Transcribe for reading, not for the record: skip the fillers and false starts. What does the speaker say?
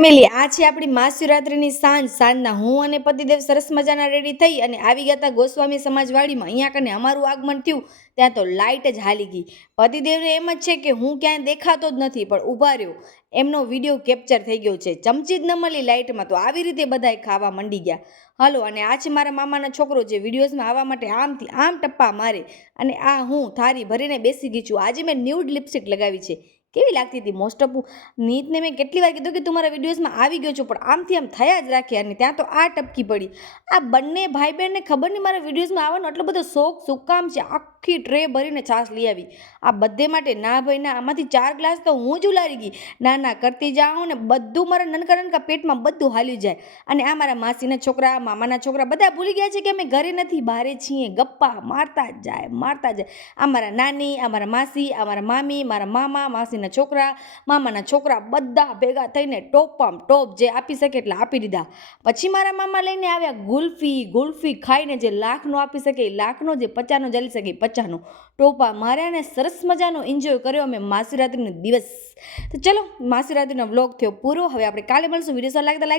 Family આ છે આપણી મહાશિવરાત્રિની સાંજના હું અને પતિદેવ સરસ મજાના રેડી થઈ અને આવી ગયા હતા ગોસ્વામી સમાજવાડીમાં. અહીંયા કને અમારું આગમન થયું ત્યાં તો લાઇટ જ હાલી ગઈ. પતિદેવને એમ જ છે કે હું ક્યાંય દેખાતો જ નથી, પણ ઊભા રહ્યો, એમનો વિડીયો કેપ્ચર થઈ ગયો છે. ચમચી જ ન મળી લાઇટમાં, તો આવી રીતે બધાએ ખાવા માંડી ગયા. હલો, અને આ છે મારા મામાનો છોકરો જે વિડીયોઝમાં આવવા માટે આમથી આમ ટપ્પા મારે, અને આ હું થારી ભરીને બેસી ગઈ છું. આજે મેં ન્યૂડ લિપસ્ટિક લગાવી છે. કેવી લાગતી હતી? મોસ્ટ ઓફ નીતને મેં કેટલી વાર કીધું કે તું મારા વિડીયોઝમાં આવી ગયો છો, પણ આમથી આમ થયા જ રાખે. અને ત્યાં તો આ ટપકી પડી. આ બંને ભાઈ બહેનને ખબર નહીં મારા વિડીયોઝમાં આવવાનો એટલો બધો શોખ શું કામ છે. આખી ટ્રે ભરીને છાશ લઈ આવી આ બધે માટે. ના ભાઈ ના, આમાંથી 4 ગ્લાસ તો હું જ ઉલારી ગઈ. ના કરતી જાઉં ને બધું મારા નનકા પેટમાં બધું હાલી જાય. અને આ મારા માસીના છોકરા, મામાના છોકરા બધા ભૂલી ગયા છે કે અમે ઘરે નથી, બહારે છીએ. ગપ્પા મારતા જાય. આ મારા નાની, આ મારા માસી, આ મારા મામી, મારા મામા, માસી છોકરા, મામાના છોકરા બધા ભેગા થઈને ટોપ જે આપી શકે એટલે આપી દીધા. પછી મારા મામા લઈને આવ્યા ગુલ્ફી ખાઈને. જે લાખનો આપી શકે એ લાખનો, જે 50નો ચાલી શકે એ 50નો ટોપા માર્યા ને સરસ મજાનો એન્જોય કર્યો અમે મહાશિવરાત્રિનો દિવસ. તો ચલો, મહાશિવરાત્રિનો વ્લોગ થયો પૂરો. હવે આપણે કાલે મળશું. વિડીયો સારો લાગે તો લાઈક